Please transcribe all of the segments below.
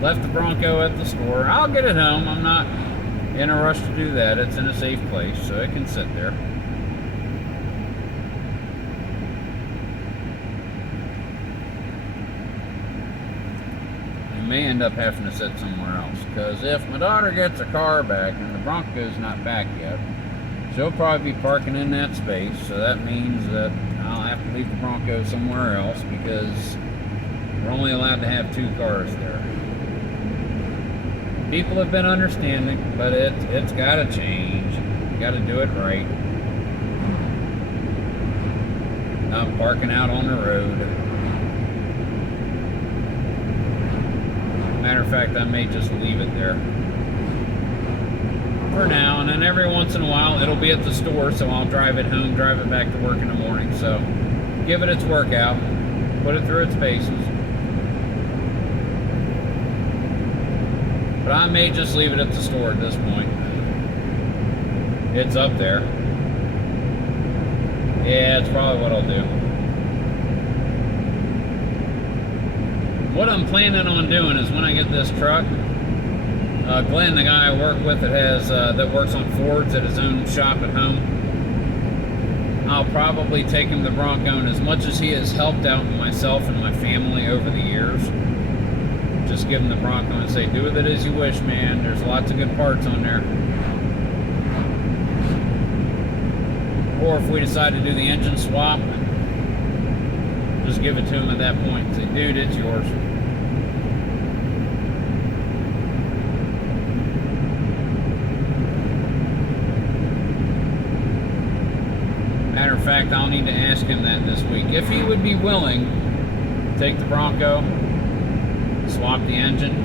Left the Bronco at the store. I'll get it home. I'm not in a rush to do that. It's in a safe place, so it can sit there. It may end up having to sit somewhere else, because if my daughter gets her car back and the Bronco's not back yet, she'll probably be parking in that space, so that means that I'll have to leave the Bronco somewhere else, because we're only allowed to have 2 cars there. People have been understanding, but it's got to change. You got to do it right. Not parking out on the road. Matter of fact, I may just leave it there for now, and then every once in a while it'll be at the store, so I'll drive it home, drive it back to work in the morning. So give it its workout, put it through its paces. But I may just leave it at the store at this point. It's up there. Yeah, it's probably what I'll do. What I'm planning on doing is when I get this truck, Glenn, the guy I work with that works on Fords at his own shop at home, I'll probably take him the Bronco, and as much as he has helped out myself and my family over the years, just give him the Bronco and say, do with it as you wish, man. There's lots of good parts on there. Or if we decide to do the engine swap, just give it to him at that point and say, dude, it's yours. Matter of fact, I'll need to ask him that this week. If he would be willing to take the Bronco, swap the engine,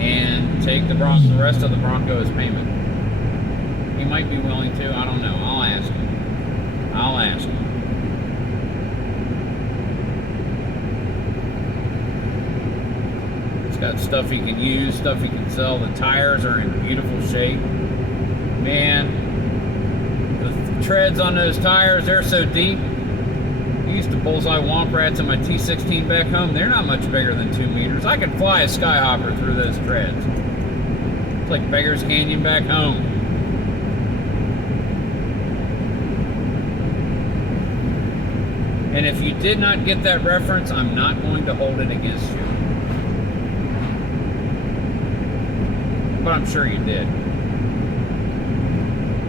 and take the rest of the Bronco as payment. He might be willing to. I don't know. I'll ask him. I'll ask him. It's got stuff he can use, stuff he can sell. The tires are in beautiful shape. Man, the treads on those tires, they're so deep. I used to bullseye womp rats in my T16 back home. They're not much bigger than 2 meters. I could fly a skyhopper through those treads. It's like Beggar's Canyon back home. And if you did not get that reference, I'm not going to hold it against you. But I'm sure you did.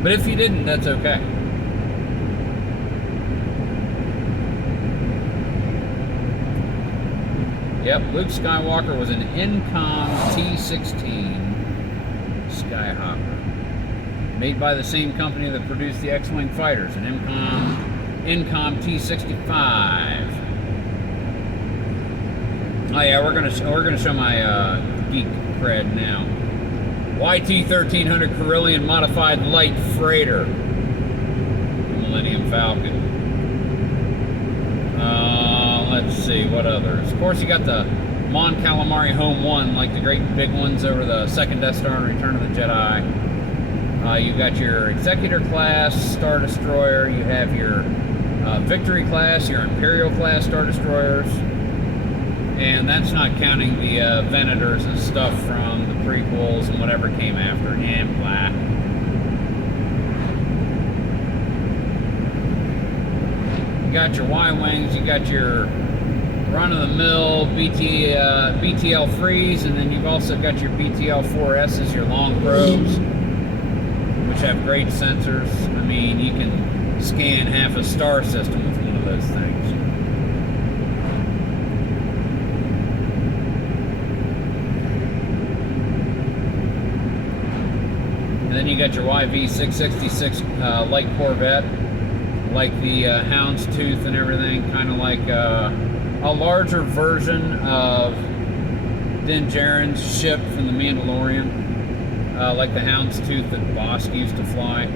But if you didn't, that's okay. Yep, Luke Skywalker was an Incom T16 Skyhopper. Made by the same company that produced the X-Wing fighters, an Incom T65. Oh yeah, we're gonna show my geek cred now. YT-1300 Carillion modified light freighter, Millennium Falcon. Let's see, what others? Of course, you got the Mon Calamari Home 1, like the great big ones over the second Death Star and Return of the Jedi. You've got your Executor class Star Destroyer. You have your Victory class, your Imperial class Star Destroyers. And that's not counting the Venators and stuff from the prequels and whatever came after, and blah. You got your Y-Wings, you got your run-of-the-mill BTL Freeze, and then you've also got your BTL 4S's, your long probes, which have great sensors. I mean, you can scan half a star system with one of those things. And then you got your YV666 light Corvette, like the Houndstooth and everything, kind of like a larger version of Din Djarin's ship from the Mandalorian, like the Houndstooth that Bosk used to fly.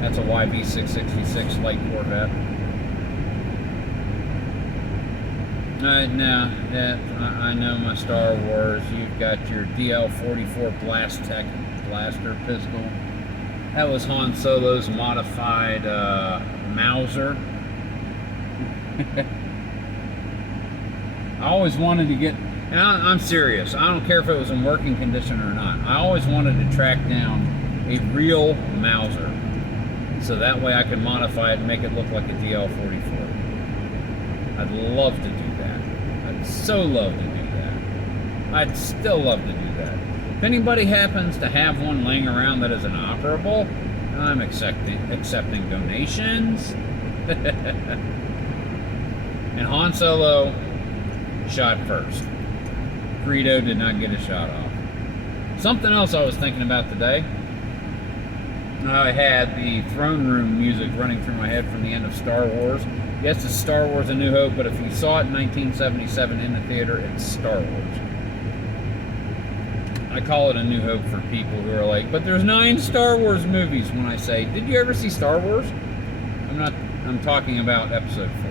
That's a YV666 light Corvette. I know my Star Wars. You've got your DL-44 Blast Tech blaster pistol. That was Han Solo's modified Mauser. I always wanted to get And I'm serious. I don't care if it was in working condition or not. I always wanted to track down a real Mauser, so that way I could modify it and make it look like a DL44. I'd love to do that. I'd so love to do that. I'd still love to do that. If anybody happens to have one laying around that is inoperable, I'm accepting donations. And Han Solo shot first. Greedo did not get a shot off. Something else I was thinking about today. I had the throne room music running through my head from the end of Star Wars. Yes, it's Star Wars A New Hope, but if you saw it in 1977 in the theater, it's Star Wars. I call it A New Hope for people who are like, but there's 9 Star Wars movies. When I say, did you ever see Star Wars? I'm talking about episode 4.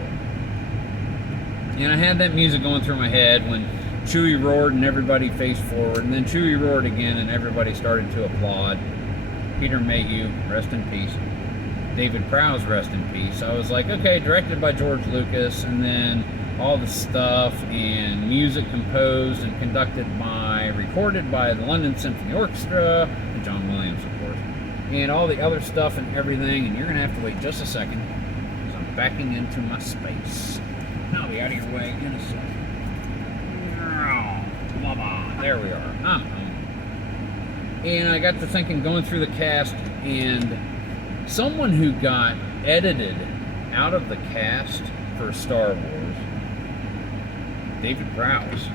And I had that music going through my head when Chewie roared and everybody faced forward, and then Chewie roared again and everybody started to applaud. Peter Mayhew, rest in peace. David Prowse, rest in peace. I was like, okay, directed by George Lucas, and then all the stuff and music composed and recorded by the London Symphony Orchestra, and John Williams, of course, and all the other stuff and everything, and you're going to have to wait just a second, because I'm backing into my space. I'll be out of your way in a second. There we are. I'm home. And I got to thinking, going through the cast, and someone who got edited out of the cast for Star Wars, David Prowse.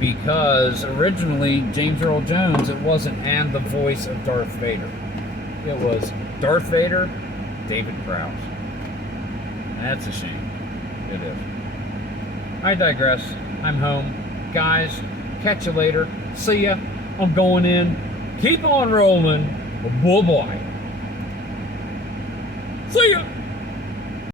Because originally, James Earl Jones, it wasn't and the voice of Darth Vader. It was Darth Vader, David Prowse. That's a shame. It is. I digress. I'm home. Guys, catch you later. See ya. I'm going in. Keep on rolling. Bye-bye. See ya.